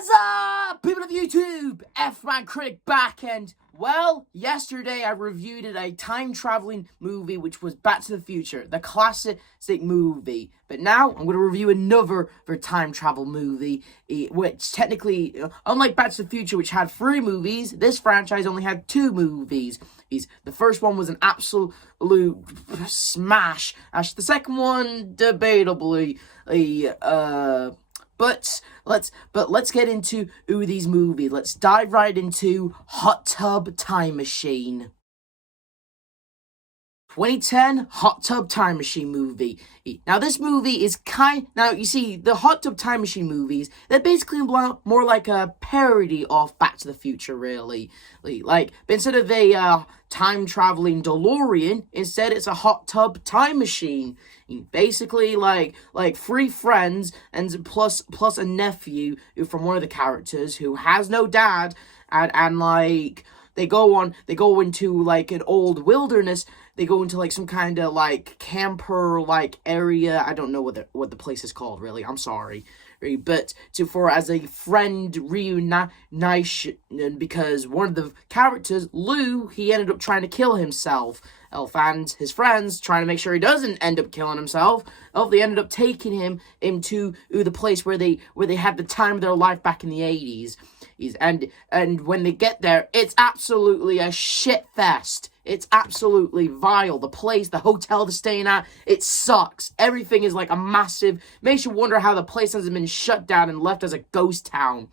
What's up, people of YouTube? F-Man Critic back, and, well, yesterday I reviewed a time-traveling movie, which was Back to the Future, the classic movie. But now, I'm going to review another time-travel movie, which technically, unlike Back to the Future, which had 3 movies, this franchise only had 2 movies. The first one was an absolute smash. Actually, the second one, debatably, But let's get into these movies. Let's dive right into Hot Tub Time Machine. 2010 Hot Tub Time Machine movie. Now, this movie is now, you see, the Hot Tub Time Machine movies, they're basically more like a parody of Back to the Future, really. Like, but instead of a time-traveling DeLorean, instead it's a hot tub time machine. Basically, like 3 friends and plus a nephew from one of the characters who has no dad, and like, they go into like an old wilderness. They go into like some kind of like camper like area. I don't know what the place is called, really. I'm sorry. But as a friend reunition, because one of the characters, Lou, he ended up trying to kill himself. And his friends, trying to make sure he doesn't end up killing himself, they ended up taking him into the place where they had the time of their life back in the 80s. And when they get there, it's absolutely a shit fest. It's absolutely vile. The place, the hotel they're staying at, it sucks. Everything is like a massive, makes you wonder how the place hasn't been shut down and left as a ghost town.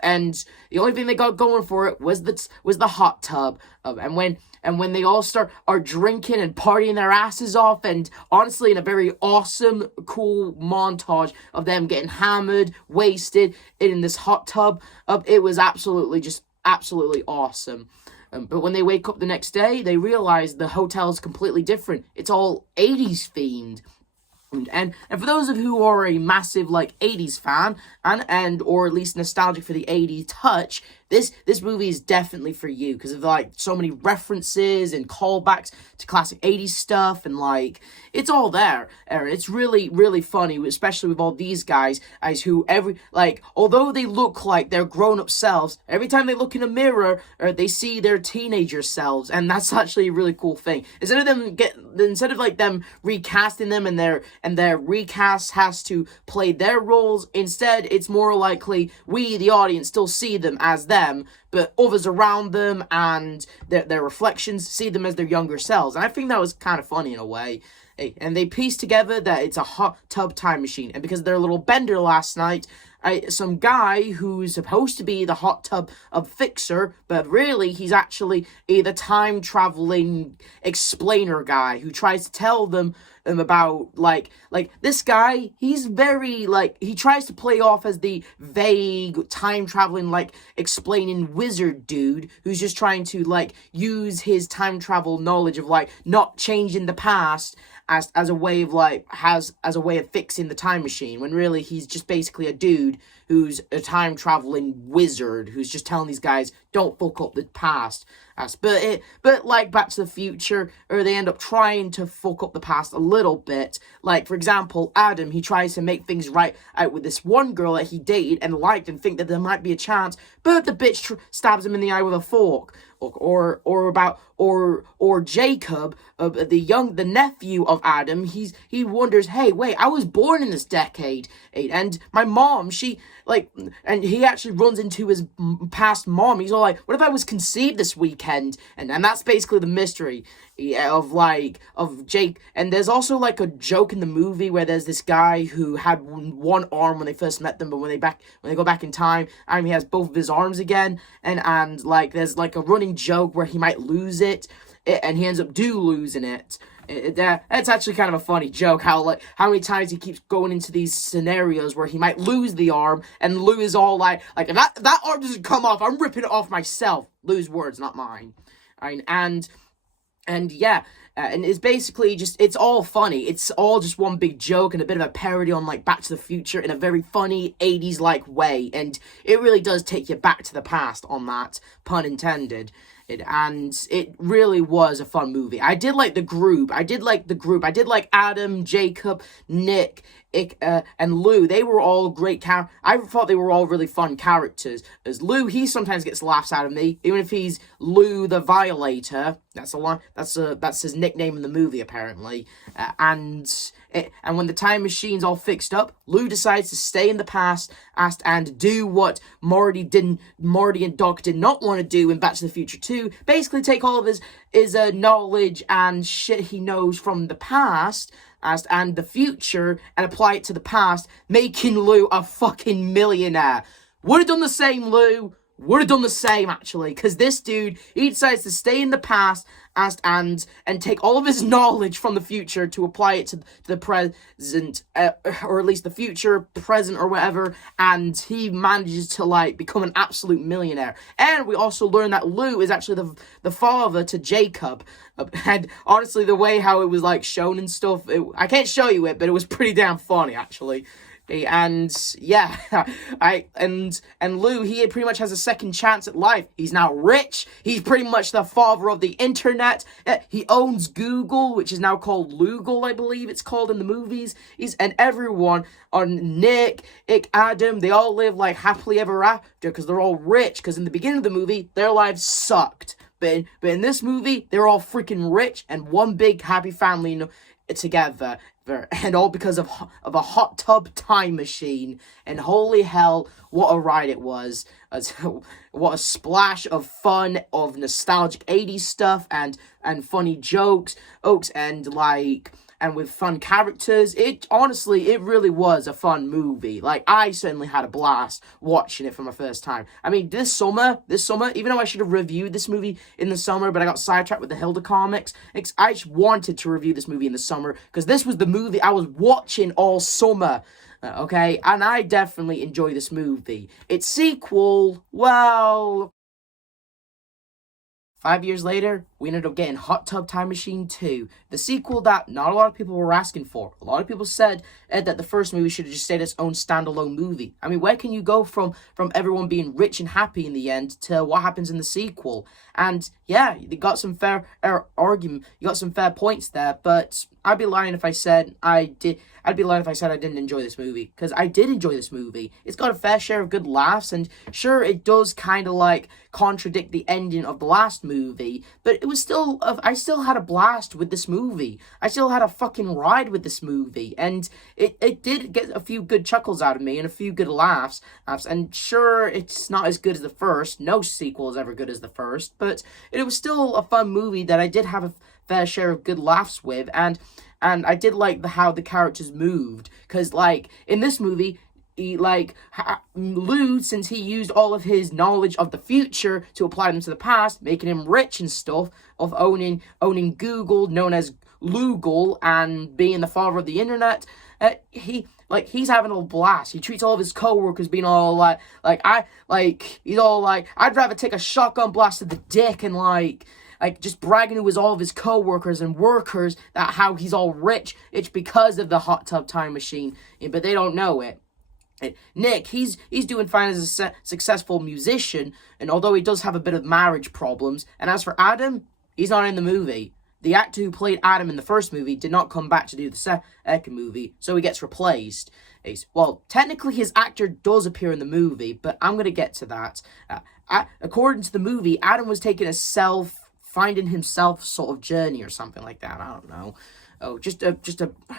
And the only thing they got going for it was the hot tub. And when they all are drinking and partying their asses off, and honestly, in a very awesome, cool montage of them getting hammered, wasted in this hot tub, it was absolutely awesome. But when they wake up the next day, they realize the hotel is completely different. It's all 80s themed. And for those of you who are a massive like 80s fan and or at least nostalgic for the 80s touch, this movie is definitely for you because of like so many references and callbacks to classic 80s stuff, and like it's all there. And it's really, really funny, especially with all these guys who although they look like their grown-up selves, every time they look in a mirror they see their teenager selves, and that's actually a really cool thing. Instead of them recasting them and their recast has to play their roles, instead it's more likely we, the audience, still see them as them, but others around them and their reflections see them as their younger selves. And I think that was kind of funny in a way. And they piece together that it's a hot tub time machine, and because of their little bender last night, some guy who's supposed to be the hot tub fixer, but really he's actually the time traveling explainer guy who tries to tell them about like this guy. He's very he tries to play off as the vague time traveling explaining wizard dude who's just trying to use his time travel knowledge of not changing the past as a way of fixing the time machine, when really he's just basically a dude who's a time traveling wizard who's just telling these guys don't fuck up the past. But like Back to the Future, or they end up trying to fuck up the past a little bit. Like, for example, Adam, he tries to make things right out with this one girl that he dated and liked and think that there might be a chance, but the bitch stabs him in the eye with a fork. Or Jacob, the nephew of Adam, he wonders, hey, wait, I was born in this decade, and my mom, and he actually runs into his past mom. He's all like, what if I was conceived this weekend? And that's basically the mystery of Jake. And there's also a joke in the movie where there's this guy who had one arm when they first met them, but when they go back in time, he has both of his arms again, and there's a running joke where he might lose it, and he ends up losing it. That's actually kind of a funny joke, how many times he keeps going into these scenarios where he might lose the arm, and Lou is all if that arm doesn't come off, I'm ripping it off myself. Lou's words, not mine. And it's basically it's all funny. It's all just one big joke and a bit of a parody on Back to the Future in a very funny 80s way, and it really does take you back to the past on that, pun intended. And it really was a fun movie. I did like the group. I did like Adam, Jacob, Nick, and Lou, they were all great I thought they were all really fun characters. As Lou, he sometimes gets laughs out of me, even if he's Lou the Violator. That's a one. That's his nickname in the movie, apparently. And when the time machine's all fixed up, Lou decides to stay in the past and do what Marty and Doc did not want to do in Back to the Future 2. Basically, take all of his knowledge and shit he knows from the past and the future and apply it to the past, making Lou a fucking millionaire. Would have done the same, Lou. Would have done the same, actually, because this dude, he decides to stay in the past and take all of his knowledge from the future to apply it to the present, or at least the future, present, or whatever, and he manages to, like, become an absolute millionaire. And we also learn that Lou is actually the father to Jacob, and honestly, the way how it was, like, shown and stuff, I can't show you it, but it was pretty damn funny, actually. And yeah, and Lou, he pretty much has a second chance at life. He's now rich. He's pretty much the father of the internet. He owns Google, which is now called Loogle, I believe it's called in the movies. And everyone on Nick, Adam, they all live like happily ever after because they're all rich. Because in the beginning of the movie, their lives sucked. But in this movie, they're all freaking rich and one big happy family together. And all because of a hot tub time machine. And holy hell, what a ride it was. What a splash of fun, of nostalgic 80s stuff, and funny jokes, and with fun characters. It really was a fun movie. Like, I certainly had a blast watching it for my first time. I mean, this summer, even though I should have reviewed this movie in the summer, but I got sidetracked with the Hilda comics, I just wanted to review this movie in the summer, because this was the movie I was watching all summer. Okay, and I definitely enjoy this movie. Its sequel, well, 5 years later, we ended up getting Hot Tub Time Machine 2, the sequel that not a lot of people were asking for. A lot of people said that the first movie should have just stayed its own standalone movie. I mean, where can you go from everyone being rich and happy in the end to what happens in the sequel? And yeah, you got some fair argument, you got some fair points there, but I'd be lying if I said I didn't enjoy this movie, because I did enjoy this movie. It's got a fair share of good laughs, and sure, it does kind of like contradict the ending of the last movie, but it was still, I still had a blast with this movie. I still had a fucking ride with this movie, and it did get a few good chuckles out of me and a few good laughs, and sure, it's not as good as the first. No sequel is ever good as the first, but it was still a fun movie that I did have a fair share of good laughs with, and I did like how the characters moved, because, like, in this movie, Lou, since he used all of his knowledge of the future to apply them to the past, making him rich and stuff, of owning Google, known as Loogle, and being the father of the internet, he's having a blast. He treats all of his co-workers being all he's all like, I'd rather take a shotgun blast to the dick and just bragging to all of his co-workers and workers that how he's all rich. It's because of the hot tub time machine, but they don't know it. Nick, he's doing fine as a successful musician, and although he does have a bit of marriage problems. And as for Adam, he's not in the movie. The actor who played Adam in the first movie did not come back to do the second movie, so he gets replaced. Well, technically his actor does appear in the movie, but I'm going to get to that. According to the movie, Adam was taking a finding himself sort of journey or something like that. I don't know. Oh, just a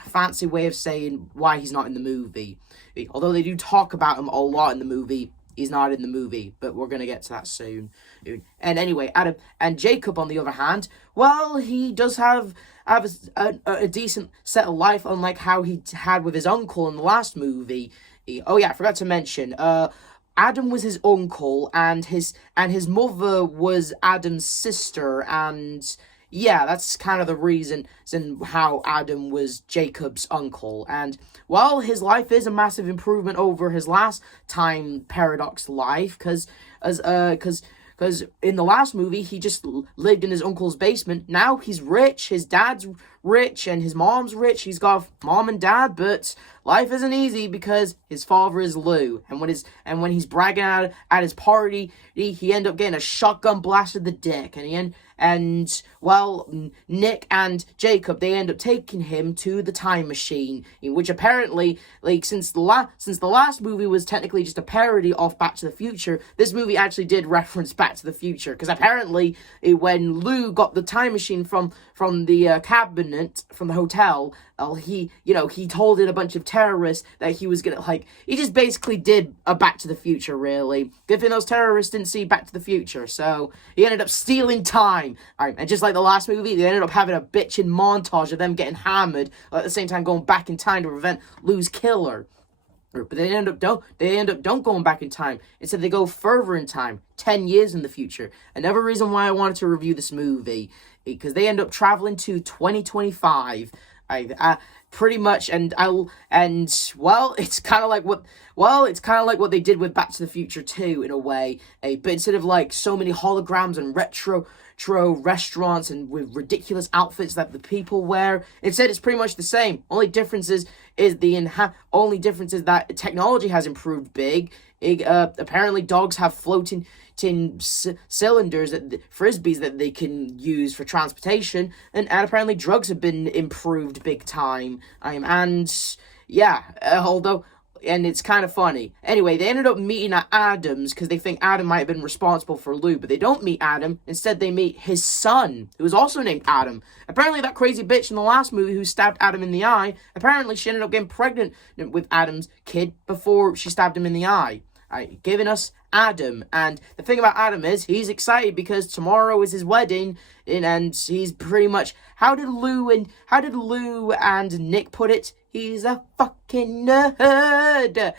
fancy way of saying why he's not in the movie. Although they do talk about him a lot in the movie, he's not in the movie, but we're going to get to that soon. And anyway, Adam and Jacob, on the other hand, well, he does have a decent set of life, unlike how he had with his uncle in the last movie. Oh yeah, I forgot to mention, Adam was his uncle, and his mother was Adam's sister, and yeah, that's kind of the reason how Adam was Jacob's uncle. And while his life is a massive improvement over his last time paradox life, because in the last movie he just lived in his uncle's basement. Now he's rich, his dad's rich and his mom's rich. He's got a mom and dad, but life isn't easy because his father is Lou. And when he's bragging at his party, he end up getting a shotgun blast to the dick. Nick and Jacob, they end up taking him to the time machine, in which apparently, like, since the last movie was technically just a parody of Back to the Future, this movie actually did reference Back to the Future, because apparently when Lou got the time machine from the cabinet from the hotel, he told in a bunch of terrorists that he was gonna, like, he just basically did a Back to the Future, really. Good thing those terrorists didn't see Back to the Future, so he ended up stealing time. And just like the last movie, they ended up having a bitchin' montage of them getting hammered, at the same time going back in time to prevent Lou's killer. But they end up don't going back in time. Instead, they go further in time, 10 years in the future. Another reason why I wanted to review this movie, because they end up traveling to 2025. Pretty much, it's kind of like what they did with Back to the Future 2 in a way. But instead of like so many holograms and retro restaurants and with ridiculous outfits that the people wear, instead it's pretty much the same. Only difference is that technology has improved big. Apparently dogs have floating cylinders, frisbees that they can use for transportation, and apparently drugs have been improved big time. And it's kind of funny. Anyway, they ended up meeting at Adam's because they think Adam might have been responsible for Lou, but they don't meet Adam. Instead, they meet his son, who is also named Adam. Apparently, that crazy bitch in the last movie who stabbed Adam in the eye, apparently she ended up getting pregnant with Adam's kid before she stabbed him in the eye. Giving us Adam. And the thing about Adam is he's excited because tomorrow is his wedding, and he's pretty much, how did Lou and Nick put it? He's a fucking nerd.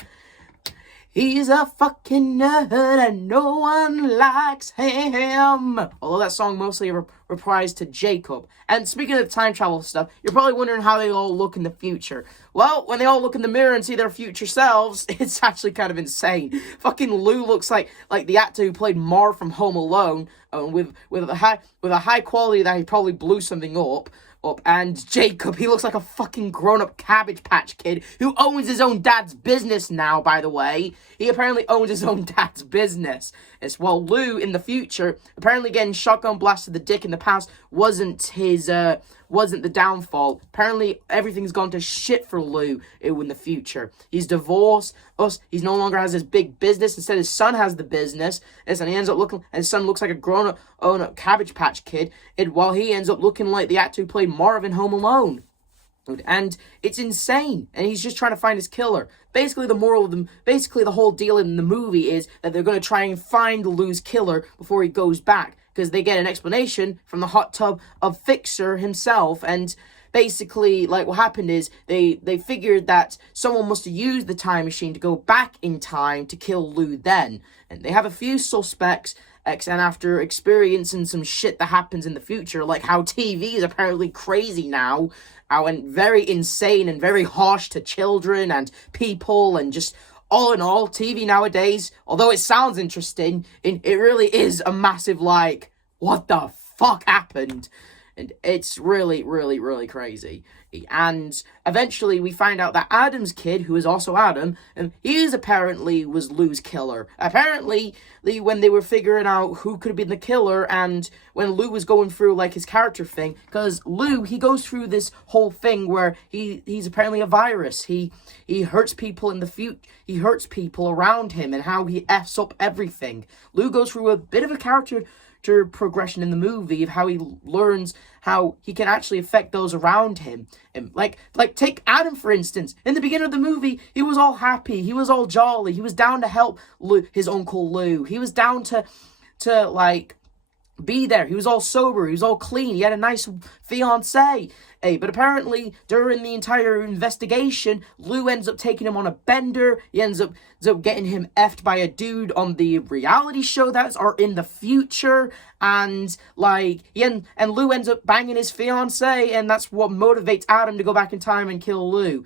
He's a fucking nerd and no one likes him. Although that song mostly reprised to Jacob. And speaking of time travel stuff, you're probably wondering how they all look in the future. Well, when they all look in the mirror and see their future selves, it's actually kind of insane. Fucking Lou looks like the actor who played Marv from Home Alone, with a high quality that he probably blew something up. And Jacob, he looks like a fucking grown-up Cabbage Patch Kid who owns his own dad's business now, by the way. He apparently owns his own dad's business. While Lou, in the future, apparently getting shotgun blasted the dick in the past wasn't the downfall. Apparently, everything's gone to shit for Lou in the future. He's divorced. He no longer has his big business. Instead, his son has the business. And he ends up looking, and his son looks like a grown-up Cabbage Patch Kid, while he ends up looking like the actor who played Marvin Home Alone. And it's insane. And he's just trying to find his killer. Basically, the whole deal in the movie is that they're going to try and find Lou's killer before he goes back, because they get an explanation from the hot tub of Fixer himself. And basically, like, what happened is they figured that someone must have used the time machine to go back in time to kill Lou then. And they have a few suspects, and after experiencing some shit that happens in the future, like how TV is apparently crazy now, and very insane and very harsh to children and people, and just all in all, TV nowadays, although it sounds interesting, it really is a massive, like, what the fuck happened? And it's really, really, really crazy. And eventually we find out that Adam's kid, who is also Adam, was Lou's killer. Apparently, when they were figuring out who could have been the killer, and when Lou was going through, like, his character thing, because Lou, he goes through this whole thing where he's apparently a virus. He hurts people in the future. He hurts people around him, and how he F's up everything. Lou goes through a bit of a character progression in the movie of how he learns how he can actually affect those around him. And like take Adam, for instance. In the beginning of the movie, he was all happy, he was all jolly, he was down to help his Uncle Lou. He was down to like be there. He was all sober, he was all clean, he had a nice fiancée. But apparently, during the entire investigation, Lou ends up taking him on a bender. He ends up getting him effed by a dude on the reality show that's in the future. And Lou ends up banging his fiancée, and that's what motivates Adam to go back in time and kill Lou.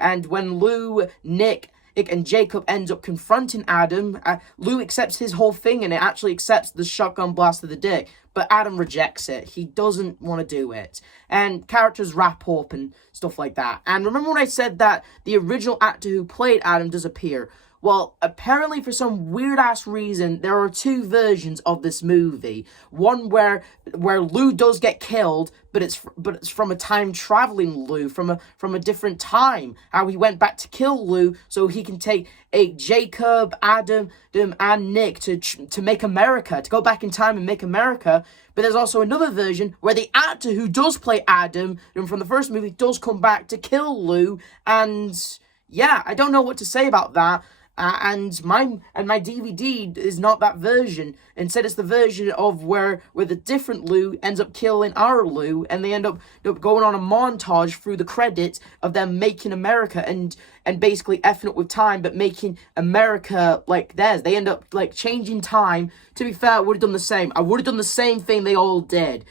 And when Lou, Nick, and Jacob ends up confronting Adam. Lou accepts his whole thing, and it actually accepts the shotgun blast to the dick. But Adam rejects it. He doesn't want to do it. And characters wrap up and stuff like that. And remember when I said that the original actor who played Adam does appear? Well, apparently for some weird-ass reason, there are two versions of this movie. One where Lou does get killed, but it's from a time-traveling Lou, from a different time. How he went back to kill Lou so he can take Jacob, Adam, and Nick to make America, to go back in time and make America. But there's also another version where the actor who does play Adam from the first movie does come back to kill Lou. And yeah, I don't know what to say about that. And my DVD is not that version. Instead, it's the version of where the different Lou ends up killing our Lou, and they end up going on a montage through the credits of them making America and basically effing up with time, but making America like theirs. They end up like changing time. To be fair, I would have done the same. I would have done the same thing they all did.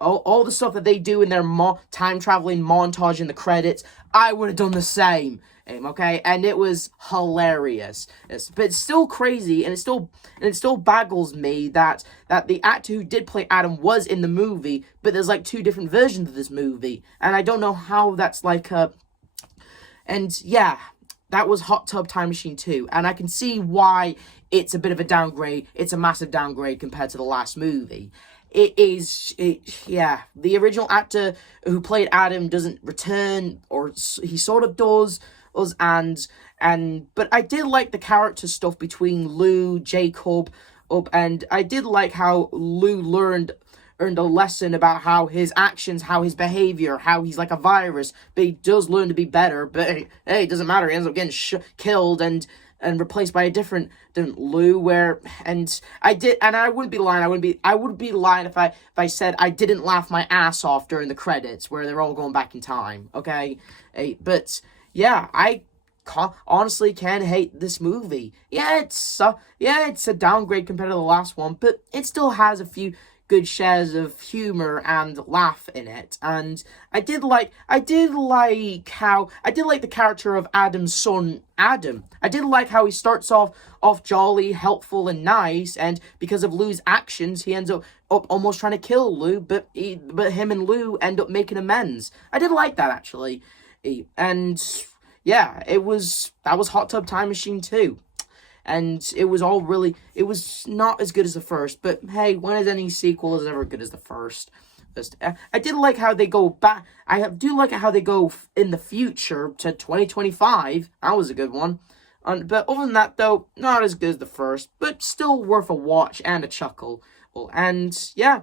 All the stuff that they do in their time traveling montage in the credits, I would have done the same. Okay, and it was hilarious. But it's still crazy, and it still baggles me that the actor who did play Adam was in the movie, but there's like two different versions of this movie, and I don't know how that's like a. And yeah, that was Hot Tub Time Machine 2, and I can see why it's a bit of a downgrade. It's a massive downgrade compared to the last movie. Yeah, the original actor who played Adam doesn't return, or he sort of does. But I did like the character stuff between Lou, Jacob, and I did like how Lou earned a lesson about how his actions, how his behavior, how he's like a virus, but he does learn to be better. But hey, it doesn't matter. He ends up getting killed and replaced by a different Lou. I wouldn't be lying. I would be lying if I said I didn't laugh my ass off during the credits where they're all going back in time. Okay, but. Yeah, I honestly can hate this movie. Yeah, it's a downgrade compared to the last one, but it still has a few good shares of humor and laugh in it. And I did like the character of Adam's son, Adam. I did like how he starts off jolly, helpful, and nice, and because of Lou's actions, he ends up almost trying to kill Lou, but him and Lou end up making amends. I did like that, actually. And yeah, that was Hot Tub Time Machine 2. And it was not as good as the first, but hey, when is any sequel is ever good as the first? I did like how they go back. I do like how they go in the future to 2025. That was a good one. But other than that, though, not as good as the first, but still worth a watch and a chuckle. And yeah.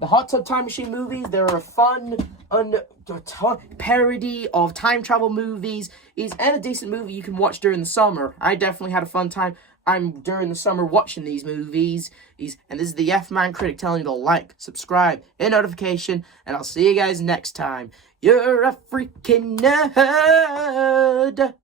The Hot Tub Time Machine movies, they're a fun parody of time travel movies, and a decent movie you can watch during the summer. I definitely had a fun time during the summer watching these movies. And this is the F-Man Critic telling you to like, subscribe, hit notification, and I'll see you guys next time. You're a freaking nerd!